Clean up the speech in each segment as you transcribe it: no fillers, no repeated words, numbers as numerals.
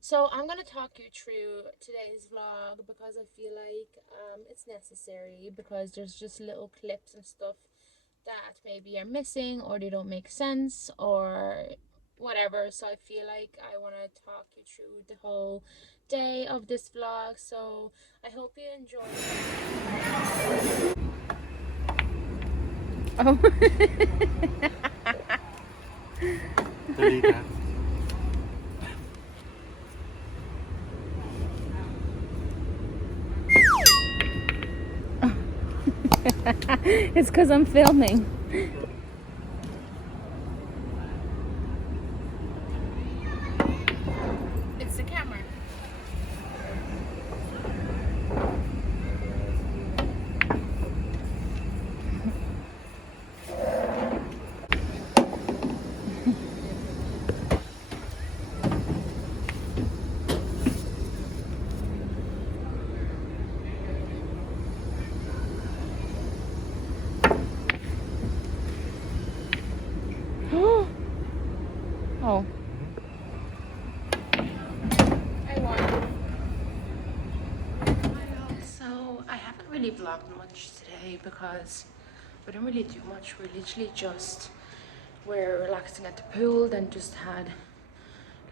So I'm gonna talk you through today's vlog because I feel like it's necessary because there's just little clips and stuff that maybe are missing or they don't make sense or whatever. So I feel like I want to talk you through the whole day of this vlog. So I hope you enjoy it. Talita. It's because I'm filming. It's the camera. Oh, I won. So I haven't really vlogged much today because we didn't really do much. We literally just were relaxing at the pool, then just had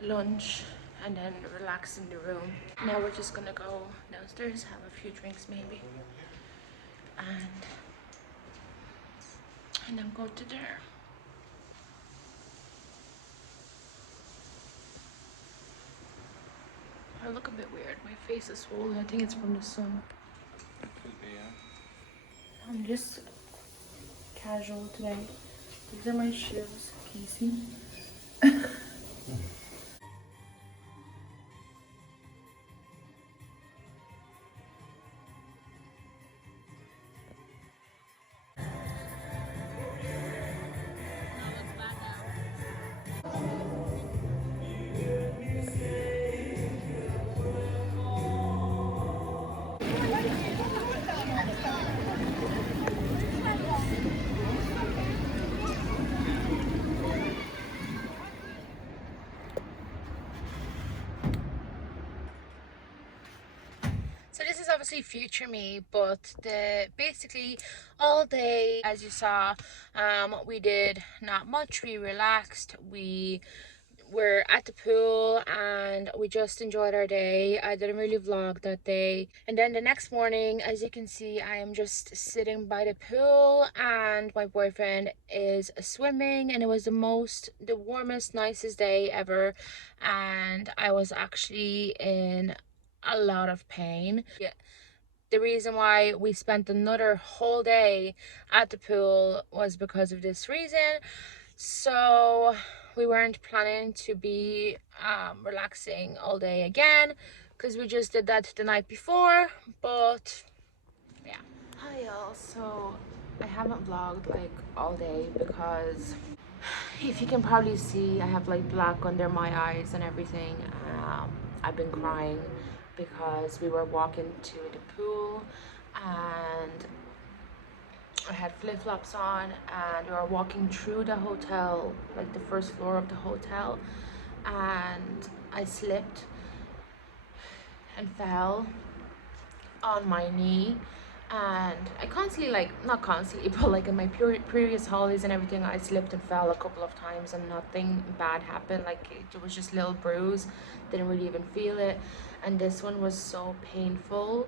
lunch and then relaxed in the room. Now we're just gonna go downstairs, have a few drinks maybe, and then go to dinner. I look a bit weird. My face is swollen. I think it's from the sun. Could be, yeah. I'm just casual today. These are my shoes, Casey. So this is obviously future me, but the basically all day, as you saw, we did not much. We relaxed. We were at the pool and we just enjoyed our day. I didn't really vlog that day. And then the next morning, as you can see, I am just sitting by the pool and my boyfriend is swimming, and it was the warmest, nicest day ever. And I was actually in a lot of pain. Yeah. The reason why we spent another whole day at the pool was because of this reason. So we weren't planning to be relaxing all day again because we just did that the night before. But yeah. Hi y'all. So I haven't vlogged like all day because if you can probably see, I have like black under my eyes and everything. I've been crying because we were walking to the pool and I had flip-flops on and we were walking through the hotel, like the first floor of the hotel, and I slipped and fell on my knee. And I constantly, like, not constantly, but like in my previous holidays and everything, I slipped and fell a couple of times and nothing bad happened. Like, it was just little bruise, didn't really even feel it. And this one was so painful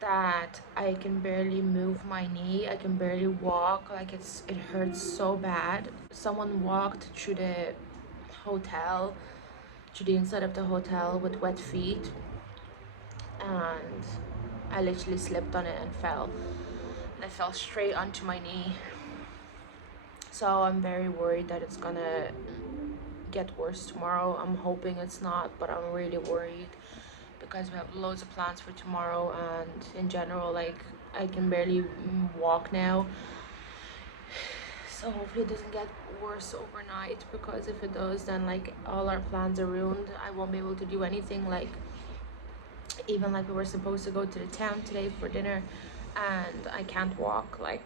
that I can barely move my knee. I can barely walk. Like, it hurts so bad. Someone walked through the hotel, through the inside of the hotel with wet feet, and I literally slipped on it and fell. And I fell straight onto my knee. So I'm very worried that it's gonna get worse tomorrow. I'm hoping it's not, but I'm really worried because we have loads of plans for tomorrow, and in general, like, I can barely walk now. So hopefully it doesn't get worse overnight, because if it does, then like all our plans are ruined. I won't be able to do anything. Like, even like we were supposed to go to the town today for dinner and I can't walk. Like,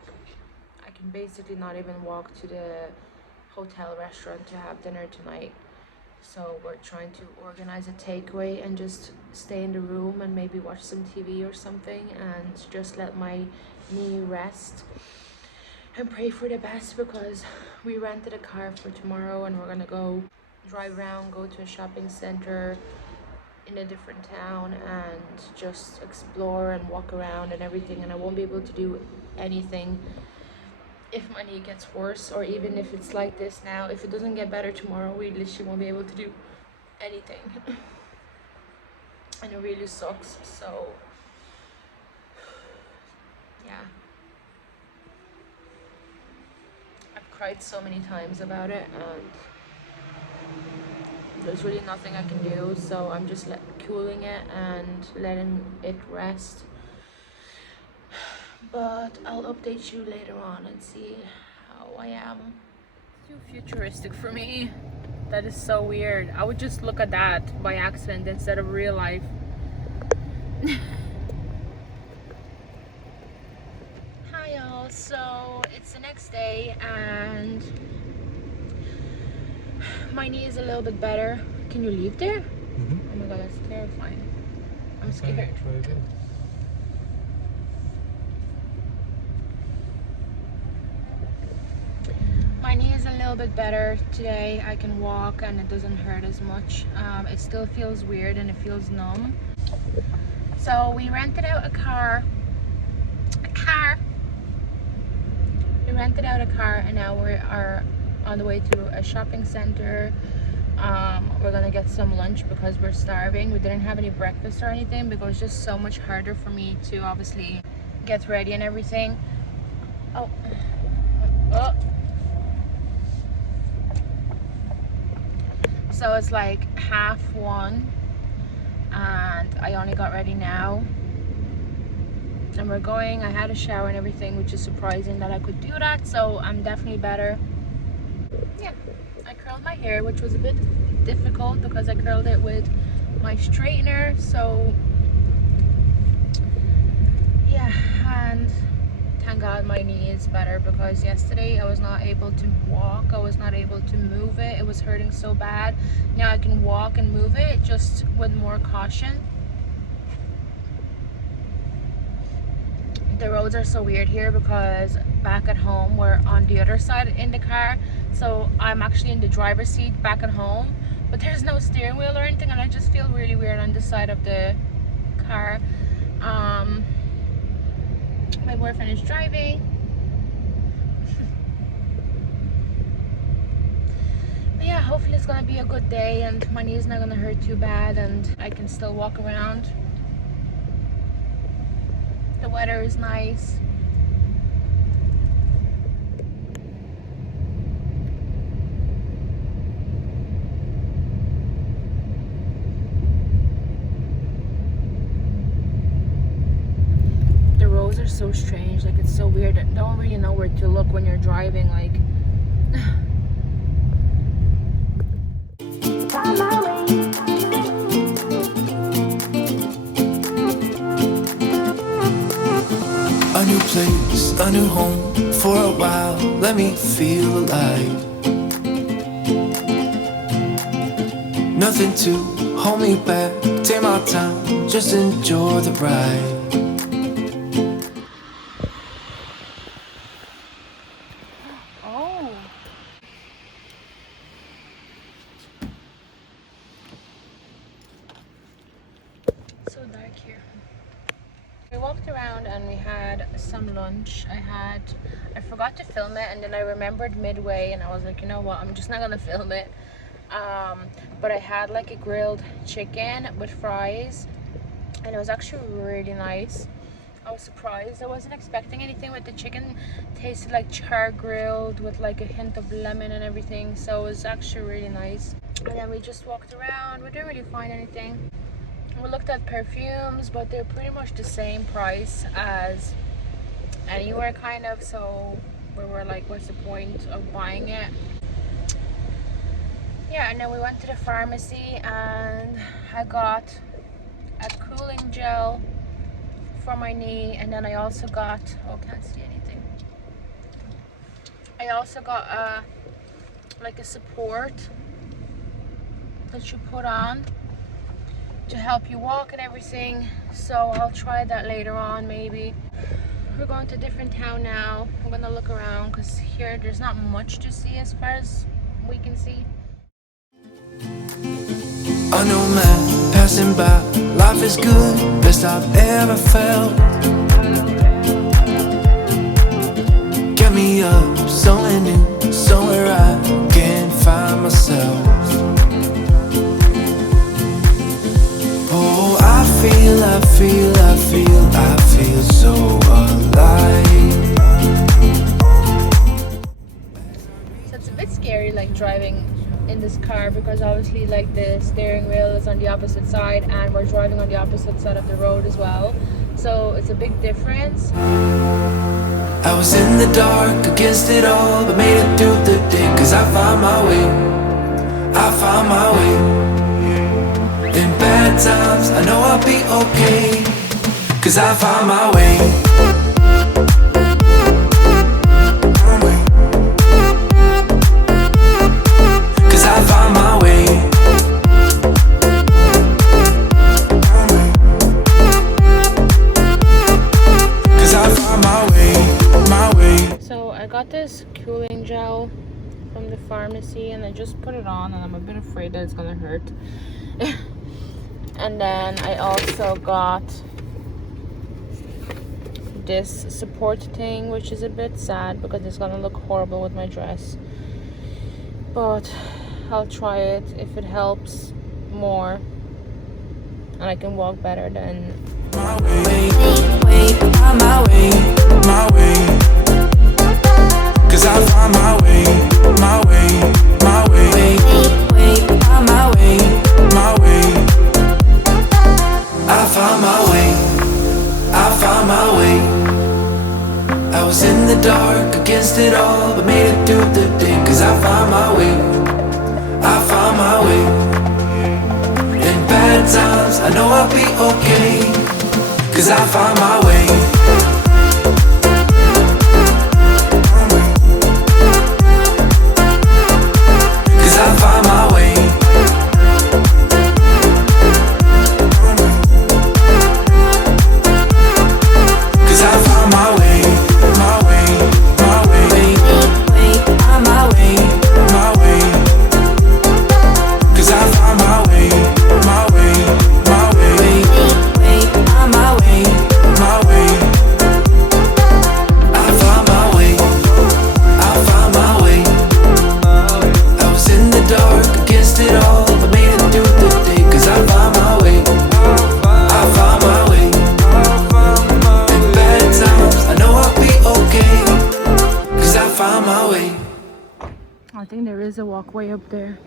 I can basically not even walk to the hotel restaurant to have dinner tonight. So we're trying to organize a takeaway and just stay in the room and maybe watch some TV or something and just let my knee rest and pray for the best, because we rented a car for tomorrow and we're gonna go drive around, go to a shopping center in a different town and just explore and walk around and everything, and I won't be able to do anything if my knee gets worse, or even if it's like this now. If it doesn't get better tomorrow, we literally won't be able to do anything. And it really sucks. So yeah, I've cried so many times about it and there's really nothing I can do, so I'm just cooling it and letting it rest. But I'll update you later on and see how I am. It's too futuristic for me. That is so weird. I would just look at that by accident instead of real life. Hi y'all, so it's the next day and my knee is a little bit better. Can you leave there? Oh my god, that's terrifying. I'm scared. Try again. My knee is a little bit better today. I can walk and it doesn't hurt as much. It still feels weird and it feels numb. So we rented out a car. We rented out a car and now we are on the way to a shopping center. We're gonna get some lunch because we're starving. We didn't have any breakfast or anything because it was just so much harder for me to obviously get ready and everything. Oh. So it's like 1:30 and I only got ready now. And we're going. I had a shower and everything, which is surprising that I could do that, so I'm definitely better. Yeah, I curled my hair, which was a bit difficult because I curled it with my straightener, so yeah. And thank God my knee is better, because yesterday I was not able to walk, I was not able to move it, it was hurting so bad. Now I can walk and move it, just with more caution. The roads are so weird here because back at home we're on the other side in the car, so I'm actually in the driver's seat back at home, but there's no steering wheel or anything, and I just feel really weird on this side of the car. My boyfriend is driving. But yeah, hopefully it's gonna be a good day and my knee is not gonna hurt too bad and I can still walk around. The weather is nice. The roads are so strange, like it's so weird. I don't really know where to look when you're driving, like a new place, a new home for a while. Let me feel alive. Nothing to hold me back. Take my time, just enjoy the ride. oh. So dark here. We walked around and we had some lunch. I forgot to film it and then I remembered midway and I was like, you know what, I'm just not gonna film it. But I had like a grilled chicken with fries and it was actually really nice. I was surprised. I wasn't expecting anything with the chicken. Tasted like char grilled with like a hint of lemon and everything, so it was actually really nice. And then we just walked around. We didn't really find anything. We looked at perfumes, but they're pretty much the same price as anywhere kind of, so we were like, what's the point of buying it? Yeah, and then we went to the pharmacy and I got a cooling gel for my knee, and then I also got, oh, can't see anything. I also got like a support that you put on to help you walk and everything. So I'll try that later on maybe. We're going to a different town now. I'm gonna look around because here there's not much to see as far as we can see. A new man passing by, life is good, best I've ever felt. Get me up, somewhere new, somewhere I can find myself. Oh, I feel so alive. So it's a bit scary like driving in this car because obviously like the steering wheel is on the opposite side and we're driving on the opposite side of the road as well. So it's a big difference. I was in the dark against it all, but made it through the day, cause I found my way. I found my way. In bad times, I know I'll be okay, cause I found my way. Cause I found my way. Cause I found my way, my way. So I got this cooling gel from the pharmacy and I just put it on and I'm a bit afraid that it's gonna hurt. And then I also got this support thing, which is a bit sad because it's gonna look horrible with my dress, but I'll try it. If it helps more and I can walk better, then My way, my way, my way. Cause I found my way, my way, my way. My way, my way. I found my way, I found my way. I was in the dark against it all, but made it through the day. Cause I found my way, I found my way. In bad times, I know I'll be okay, cause I found my way. Cause I found my way. Cause I found my way, my way, my way. My way, my way. Cause I found my way, my way, my way. My way, my way. I found my way, I found my way. I was in the dark against it all, but made it through the day. Cause I found my way, I found my way. In bad times, I know I'll be okay, cause I found my way. I think there is a walkway up there.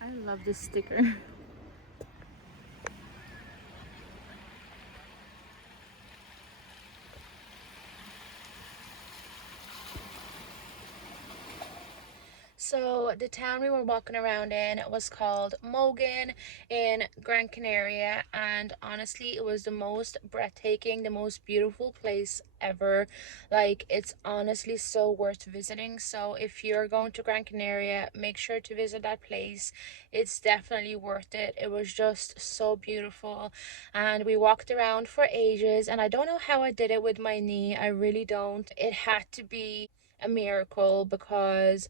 I love this sticker. So the town we were walking around in was called Mogan in Gran Canaria, and honestly it was the most breathtaking, the most beautiful place ever. Like, it's honestly so worth visiting. So if you're going to Gran Canaria, make sure to visit that place. It's definitely worth it. It was just so beautiful and we walked around for ages, and I don't know how I did it with my knee. I really don't. It had to be a miracle because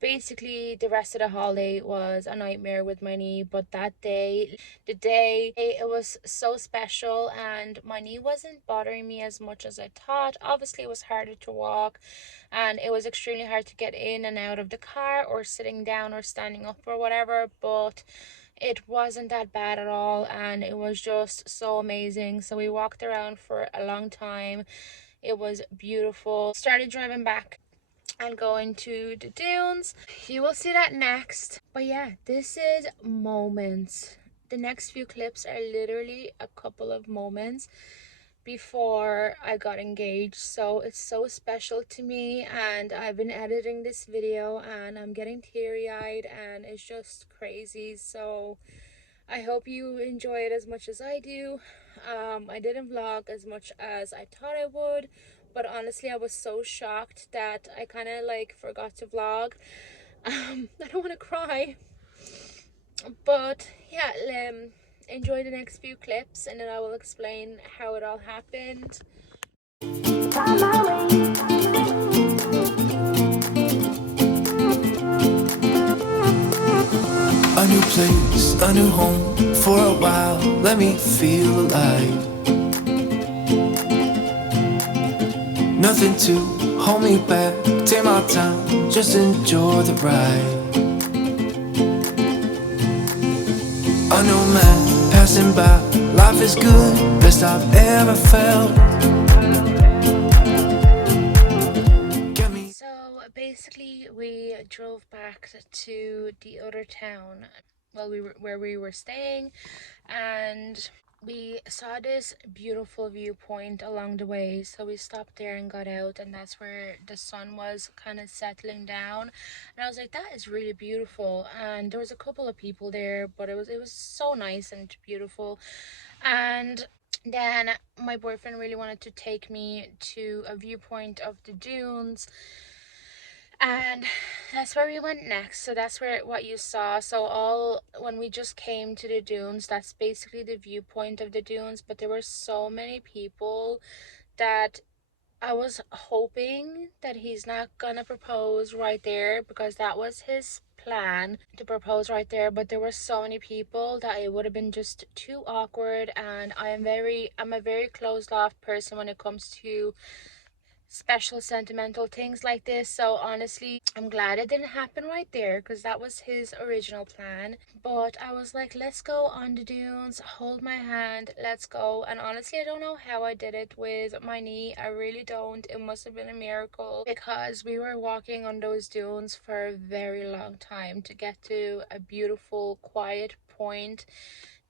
basically the rest of the holiday was a nightmare with my knee, but that day, the day, it was so special and my knee wasn't bothering me as much as I thought. Obviously it was harder to walk and it was extremely hard to get in and out of the car or sitting down or standing up or whatever, but it wasn't that bad at all and it was just so amazing. So we walked around for a long time. It was beautiful. Started driving back and going to the dunes. You will see that next. But yeah, this is moments. The next few clips are literally a couple of moments before I got engaged, so it's so special to me. And I've been editing this video and I'm getting teary-eyed and it's just crazy. So I hope you enjoy it as much as I do. I didn't vlog as much as I thought I would, but honestly I was so shocked that I kind of like forgot to vlog. I don't want to cry, but yeah, enjoy the next few clips and then I will explain how it all happened. A new place, a new home for a while. Let me feel alive. Nothing to hold me back. Take my time, just enjoy the ride. A new man passing by. Life is good, best I've ever felt. So basically we drove back to the other town, well, where we were staying, and we saw this beautiful viewpoint along the way, so we stopped there and got out, and that's where the sun was kind of settling down, and I was like, that is really beautiful. And there was a couple of people there, but it was so nice and beautiful. And then my boyfriend really wanted to take me to a viewpoint of the dunes, and that's where we went next. So that's where what you saw. So all when we just came to the dunes, that's basically the viewpoint of the dunes, but there were so many people that I was hoping that he's not gonna propose right there, because that was his plan, to propose right there. But there were so many people that it would have been just too awkward, and I'm a very closed off person when it comes to special sentimental things like this. So honestly, I'm glad it didn't happen right there, because that was his original plan. But I was like, let's go on the dunes, hold my hand, let's go. And honestly, I don't know how I did it with my knee. I really don't. It must have been a miracle, because we were walking on those dunes for a very long time to get to a beautiful quiet point,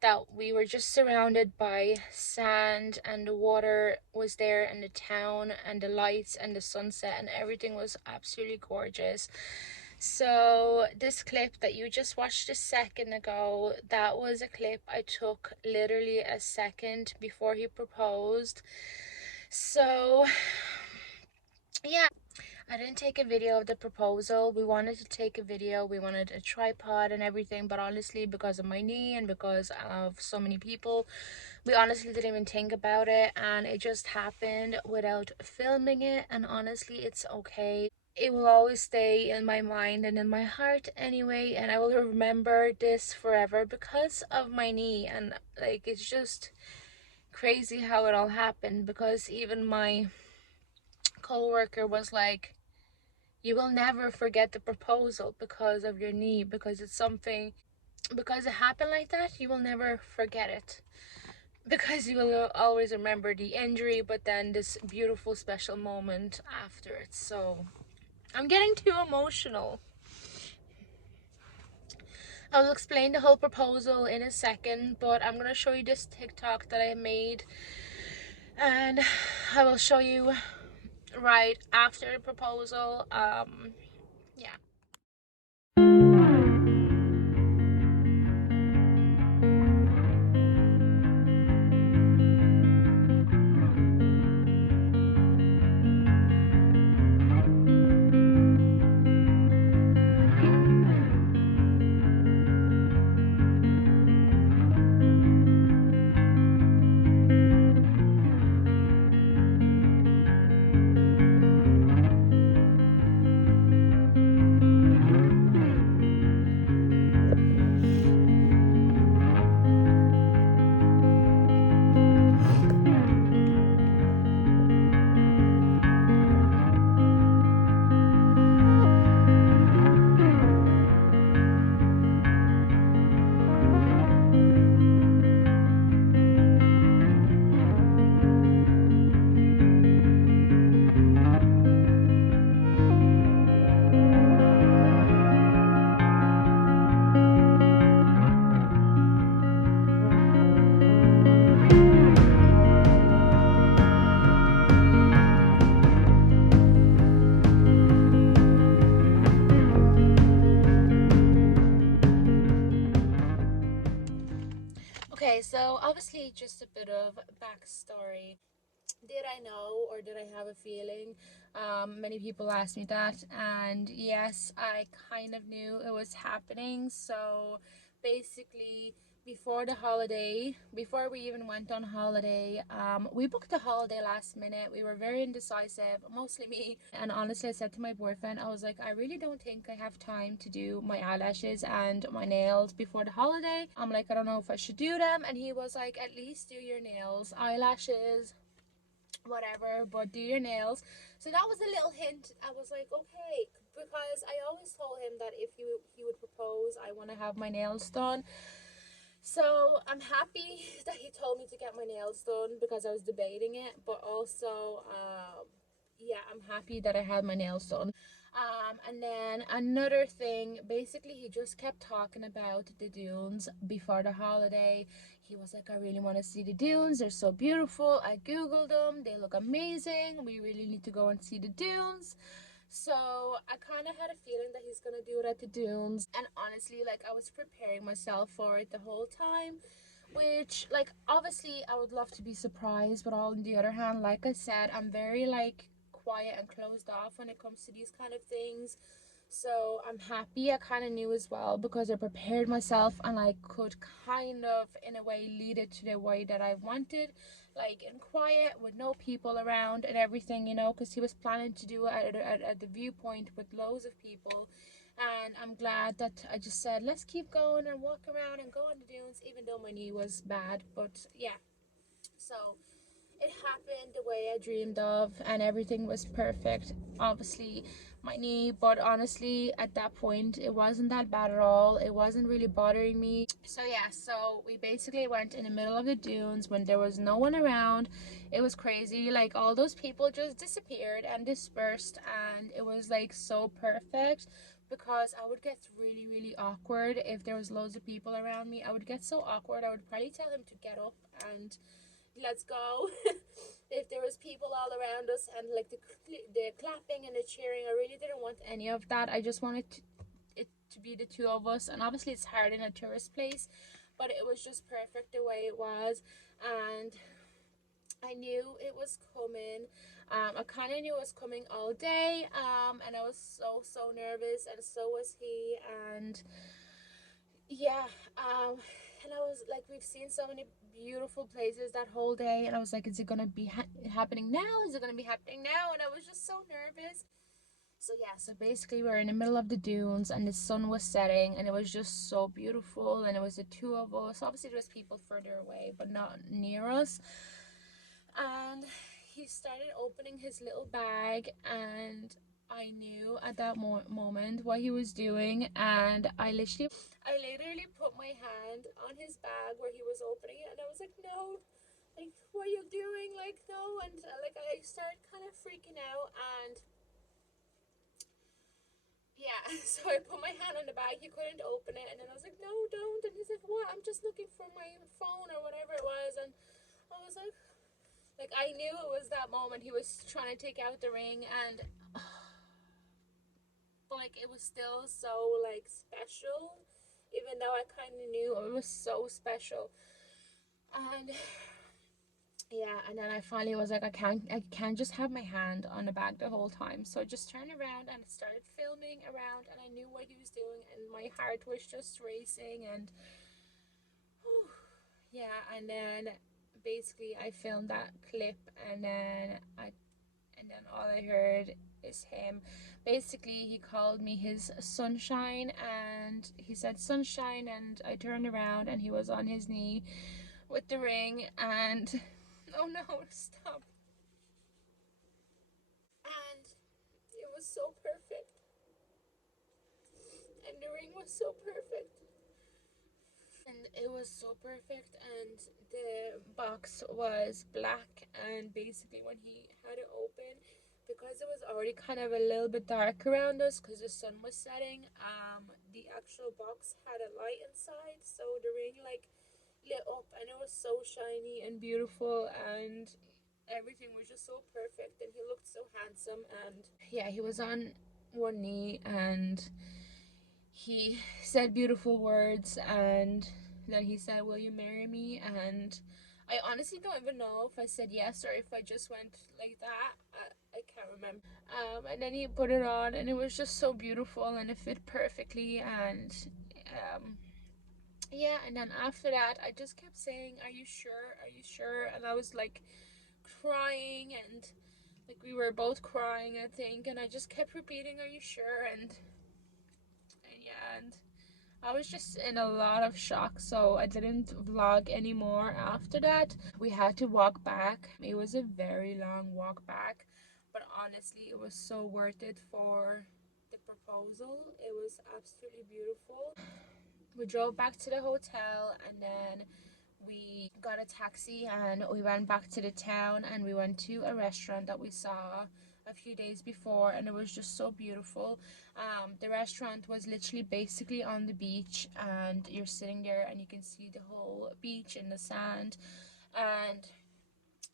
that we were just surrounded by sand, and the water was there, and the town and the lights and the sunset, and everything was absolutely gorgeous. So this clip that you just watched a second ago, that was a clip I took literally a second before he proposed. So yeah, I didn't take a video of the proposal. We wanted to take a video, we wanted a tripod and everything, but honestly, because of my knee and because of so many people, we honestly didn't even think about it, and it just happened without filming it. And honestly, it's okay. It will always stay in my mind and in my heart anyway, and I will remember this forever because of my knee. And like, it's just crazy how it all happened, because even my co-worker was like, you will never forget the proposal because of your knee, because it's something, because it happened like that, you will never forget it, because you will always remember the injury, but then this beautiful special moment after it. So I'm getting too emotional. I will explain the whole proposal in a second, but I'm gonna show you this TikTok that I made, and I will show you right after the proposal. Yeah. Okay, so obviously just a bit of backstory. Did I know or did I have a feeling? Many people asked me that, and yes, I kind of knew it was happening. So basically, before the holiday, before we even went on holiday, we booked a holiday last minute. We were very indecisive, mostly me. And honestly, I said to my boyfriend, I was like, I really don't think I have time to do my eyelashes and my nails before the holiday. I'm like, I don't know if I should do them. And he was like, at least do your nails, eyelashes, whatever, but do your nails. So that was a little hint. I was like, okay, because I always told him that if he would propose, I want to have my nails done. So I'm happy that he told me to get my nails done because I was debating it, but also yeah, I'm happy that I had my nails done. And then another thing, basically, he just kept talking about the dunes before the holiday. He was like, I really want to see the dunes. They're so beautiful. I googled them. They look amazing. We really need to go and see the dunes. So I kind of had a feeling that he's gonna do it at the dunes, and honestly, like, I was preparing myself for it the whole time, which, like, obviously I would love to be surprised, but on the other hand, like I said, I'm very, like, quiet and closed off when it comes to these kind of things. So I'm happy I kind of knew as well, because I prepared myself and I could kind of, in a way, lead it to the way that I wanted, like in quiet with no people around and everything, because he was planning to do it at the viewpoint with loads of people. And I'm glad that I just said, let's keep going and walk around and go on the dunes, even though my knee was bad. But yeah, so it happened the way I dreamed of, and everything was perfect. Obviously, my knee, but honestly, at that point, it wasn't that bad at all. It wasn't really bothering me. So, yeah, so we basically went in the middle of the dunes when there was no one around. It was crazy. Like, all those people just disappeared and dispersed, and it was like so perfect. Because I would get really, really awkward if there was loads of people around me. I would get so awkward. I would probably tell him to get up and let's go. If there was people all around us and like the clapping and the cheering, I really didn't want any of that. I just wanted it to be the two of us, and obviously it's hard in a tourist place, but it was just perfect the way it was. And I knew it was coming. I kind of knew it was coming all day, and I was so nervous, and so was he. And yeah, and I was like, we've seen so many beautiful places that whole day, and I was like, is it gonna be happening now? Is it gonna be happening now? And I was just so nervous. So yeah, so basically we're in the middle of the dunes, and the sun was setting, and it was just so beautiful, and it was the two of us. Obviously, there was people further away, but not near us. And he started opening his little bag, and I knew at that moment what he was doing, and I literally put my hand on his bag where he was opening it, and I was like, no, like, what are you doing? Like, no. And like, I started kind of freaking out, and yeah, so I put my hand on the bag. He couldn't open it, and then I was like, no, don't. And he's like, what? I'm just looking for my phone or whatever it was. And I was like, I knew it was that moment he was trying to take out the ring, and but like, it was still so like special, even though I kind of knew it was so special. And yeah, and then I finally was like, I can't just have my hand on the bag the whole time. So I just turned around and started filming around, and I knew what he was doing, and my heart was just racing. And whew, yeah, and then basically I filmed that clip, and then all I heard is him. Basically, he called me his sunshine, and he said sunshine, and I turned around and he was on his knee with the ring, and oh no, stop. And it was so perfect, and the ring was so perfect. And it was so perfect, and the box was black, and basically when he had it open, because it was already kind of a little bit dark around us because the sun was setting, the actual box had a light inside, so the ring like lit up, and it was so shiny and beautiful, and everything was just so perfect, and he looked so handsome. And yeah, he was on one knee, and he said beautiful words, and then he said, "Will you marry me?" And I honestly don't even know if I said yes or if I just went like that. I can't remember. And then he put it on, and it was just so beautiful, and it fit perfectly. And yeah, and then after that, I just kept saying, "Are you sure? Are you sure?" And I was like crying, and like we were both crying, I think. And I just kept repeating, "Are you sure?" And yeah, and I was just in a lot of shock, so I didn't vlog anymore after that. We had to walk back. It was a very long walk back, but honestly, it was so worth it for the proposal. It was absolutely beautiful. We drove back to the hotel, and then we got a taxi and we went back to the town, and we went to a restaurant that we saw a few days before, and it was just so beautiful. The restaurant was literally basically on the beach, and you're sitting there and you can see the whole beach and the sand. And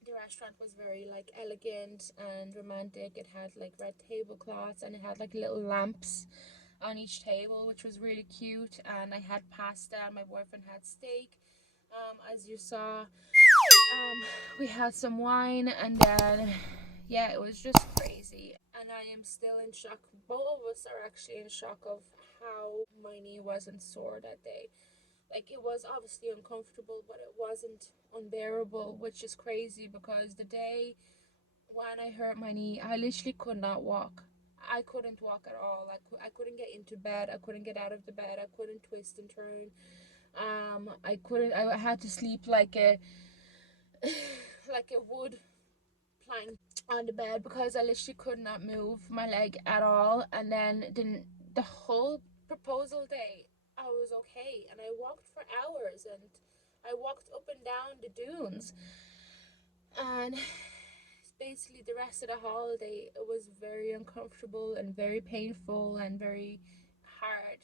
the restaurant was very like elegant and romantic. It had like red tablecloths, and it had like little lamps on each table, which was really cute. And I had pasta, and my boyfriend had steak. As you saw, we had some wine, and then yeah, it was just crazy. And I am still in shock. Both of us are actually in shock of how my knee wasn't sore that day. Like, it was obviously uncomfortable, but it wasn't unbearable, which is crazy because the day when I hurt my knee, I literally could not walk. I couldn't walk at all. I couldn't get into bed. I couldn't get out of the bed. I couldn't twist and turn. I couldn't. I had to sleep like a like a wood plank on the bed because I literally could not move my leg at all. And then the whole proposal day, I was okay, and I walked for hours, and I walked up and down the dunes, and basically the rest of the holiday it was very uncomfortable and very painful and very hard.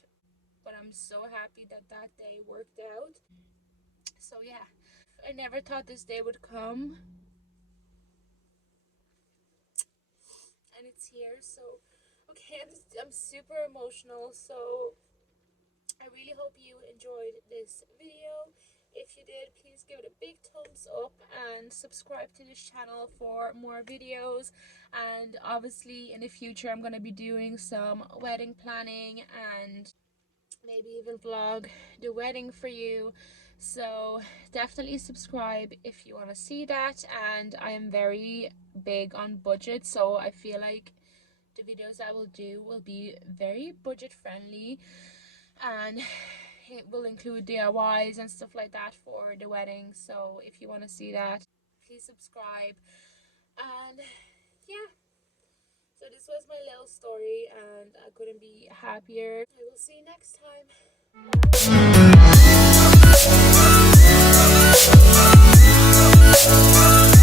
But I'm so happy that that day worked out. So yeah, I never thought this day would come, and it's here. So okay, I'm super emotional. So I really hope you enjoyed this video. If you did, please give it a big thumbs up and subscribe to this channel for more videos. And obviously in the future I'm going to be doing some wedding planning and maybe even vlog the wedding for you. So definitely subscribe if you want to see that. And I am very big on budget, so I feel like the videos I will do will be very budget friendly, and it will include DIYs and stuff like that for the wedding. So if you want to see that, please subscribe. And yeah, so this was my little story, and I couldn't be happier. I will see you next time. Bye.